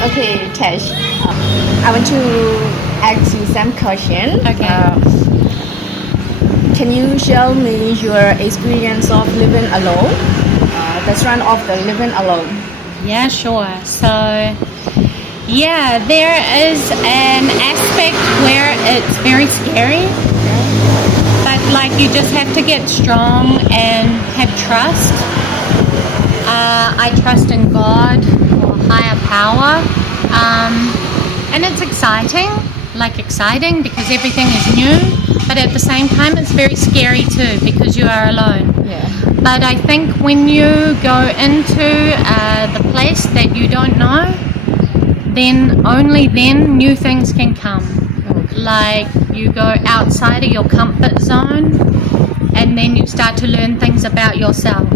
Okay, Tesh. I want to ask you some question. Okay. Can you share me your experience of living alone? The strength of the living alone. Yeah, sure. So, yeah, there is an aspect where it's very scary, but like you just have to get strong and have trust. I trust in God or higher power, and it's exciting because everything is new, but at the same time it's very scary too because you are alone. Yeah. But I think when you go into the place that you don't know, then only then new things can come. Like you go outside of your comfort zone and then you start to learn things about yourself.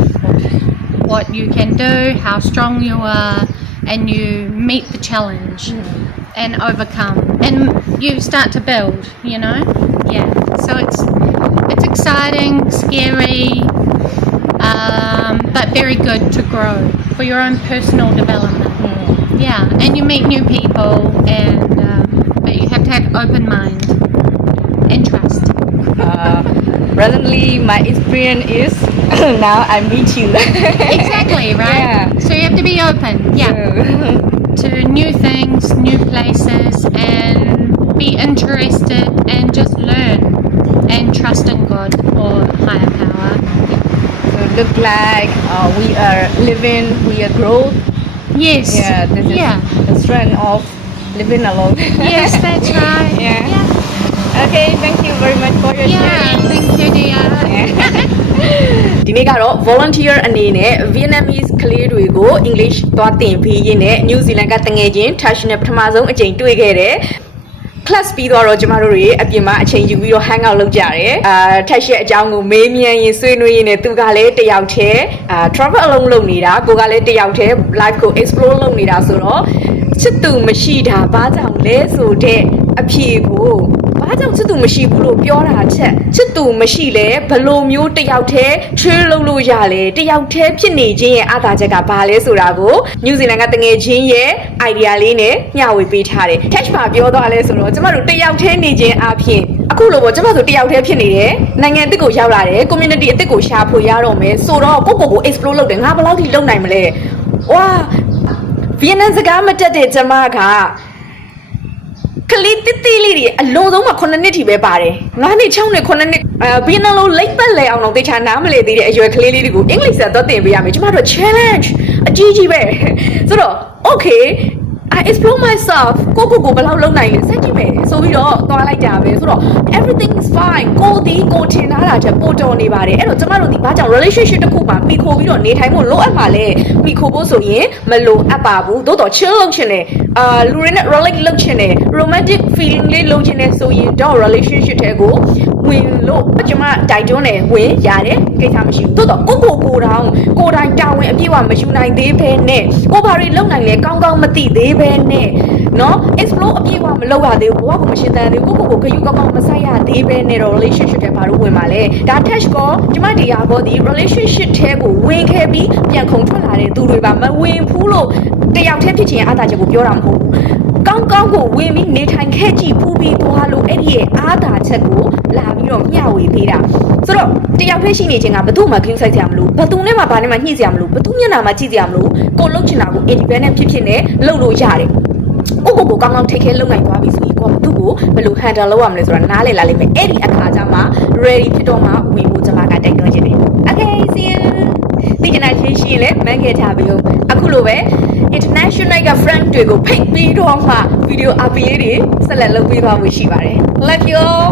What you can do, how strong you are, and you meet the challenge and overcome. And you start to build, you know? Yeah. So it's exciting, scary, but very good to grow for your own personal development. Yeah, and you meet new people, and but you have to have open mind and trust. Presently, my experience is now I meet you. Exactly, right? Yeah. So you have to be open, to new things, new places, and be interested and just learn and trust in God or higher power. So look like we are living, we are growth. Yes. Yeah, this is Yeah. the strength of living alone. Yes, that's right. Yeah. Okay, thank you very much for your Yeah, sharing. thank you, dear. ဒီနေ့ကတော့ volunteer အနေနဲ့ Vietnamese ကလေးတွေကို English သွားသင်ပေးရင်းနဲ့ New Zealand ကတငယ်ချင်း Tash နဲ့ပထမဆုံးအကြိမ်တွေ့ခဲ့တယ် class ပြီးတော့ကျမတို့တွေအပြင်မှာအချိန်ယူပြီးတော့ hang out လုပ်ကြတယ်Tash ရဲ့အကြောင်းကိုမေးမြန်းရင်ဆွေးနွေးရင်းနဲ့သူကလည်းတယောက်တည်းtravel အလုံးလုပ်နေတာကိုကလည်းတယောက်တည်း life ကို explore လုပ်နေတာဆိုတော့ချစ်သူမရှိတာဘာကြောင့်လဲဆိုတဲ့အဖြေကိုဘာကြောင့်ချစ်သူမရှိဘူးလို့ပြောတာချက်ချစ်သူမရှိလဲဘလို့မျိုးတယောက်တည်း trail လုပ်လို့ရလဲတယောက်တည်းဖြစ်နေခြင်းရဲ့အားသာချက်ကဘာလဲဆိုတာကို New Zealand ကတငယ်ချင်းရဲ့ idea လေးနဲ့မျှဝေပေးထားတယ် Tash မှာပြောသွားလဲဆိုတော့ကျမတို့တယောက်တည်းနေခြင်းအပြင်အခုလိုပေါ့ကျမတို့တယောက်တည်းဖြစ်နေတယ်နိုင်ငံအသစ်ကိုရောက်လာတယ် community အသစ်ကိုရှာဖွေရတော့မယ်ဆိုတော့ကို explore လုပ်တယ်ငါဘယ်လောက်ထိလုပ်နိုင်မလဲဝါ Vietnam စကားမတက်တဲ့ကျမကကလေးတိတိလေးတွေအလုံးစုံမှာ9နှစ်ထိပဲပါတယ်9နှစ်6နှစ်9နှစ်ဘီနလုံးလိမ့်ပတ်လဲအောင်တော့တေချာနားမလဲသေးတဲ့အရွယ်ကလေးလေးတွေကိုအင်္ဂလိပ်စာတော့သင်ပေးရမယ်ကျမတို့ challenge အကြီးကြီးပဲဆိုတော့ okay I explore myself ကိုဘယ်လောက်လုပ်နိုင်လဲစက်ကြည့်မယ်ဆိုပြီးတော့သွားလိုက်တာပဲဆိုတော့ everything is fine ကိုထင်ထားတာချက်ပို့တော်နေပါတယ်အဲ့တော့ကျမတို့ဒီဘာကြောင့် relationship တစ်ခုမှာမိခိုပြီးတော့နေထိုင်ဖို့လိုအပ်မှာလဲမိခိုဖို့ဆိုရင်မလိုအပ်ပါဘူးသို့တော့ chill လုပ်ချင်တယ်လူတွေနဲ့ relate လုပ်ချင်တယ် romantic feeling လေးလုပ်ချင်တယ်ဆိုရင်တော့ relationship တဲ့ကိုဝင်လို့ကျမတိုက်တွန်းတယ်ဝင်ရတယ်ကိစ္စမရှိဘူးသို့တော့ကိုတိုင်တာဝန်အပြည့်အဝမယူနိုင်သေးဘဲနဲ့ကိုဘာတွေလုပ်နိုင်လဲကောင်းကောင်းမသိသေးဘဲနဲ့နော် explore အပြည့်အဝမလုပ်ရသေးဘူးဘဝကိုမရှင်းသန်သေးဘူးကိုဂရုကောင်းကောင်းမဆိုင်ရသေးဘဲနဲ့တော့ relationship တဲ့ဘာလို့ဝင်မှာလဲဒါ Tash ကောကျမတရားကောဒီ relationship တဲ့ကိုဝင်ခဲ့ပြီးပြန်ခုန်ထွက်လာတဲ့သူတွေပါမဝင်ဘူးလို့တယောက်တည်းဖြစ်ချင်အားသာချက်ကိုပြောတာမဟုတ်ဘူးကောင်းကိုဝင်ပြီးနေထိုင်ခဲ့ကြည့်ဖူးပြီးသွားလို့အဲ့ဒီရဲ့အားသာချက်ကိုလာပြီးတော့မျှဝေပေးတာဆိုတော့တယောက်တည်းရှိနေခြင်းကဘယ်သူမှ green side ဆရာမလို့ဘယ်သူနဲ့မှဘာနဲ့မှညှိစရာမလို့ဘယ်သူမျက်နှာမှကြည့်စရာမလို့ကိုလှုပ်ချင်တာကို independent ဖြစ်နဲ့လုပ်လို့ရတယ်ကိုကောင်း take care လုပ်နိုင်သွားပြီဆိုရင်ကိုကသူ့ကိုဘယ်လို handle လုပ်ရမလဲဆိုတာနားလည်လာလိမ့်မယ်အဲ့ဒီအခါကျမှ ready ဖြစ်တော့မှဝင်ဖို့ကျွန်မကတိုက်တွန်းချင်တယ် Okay see you ဒီကနေ့ချင်းရှိရင်လည်းမန်းခဲ့ကြပြီအခုလိုပဲ international က friend တွေကိုဖိတ်ပြီးတော့မှ video အပီလေးတွေဆက်လက်လုပ်ပေးသွားဖို့ရှိပါတယ် Love you all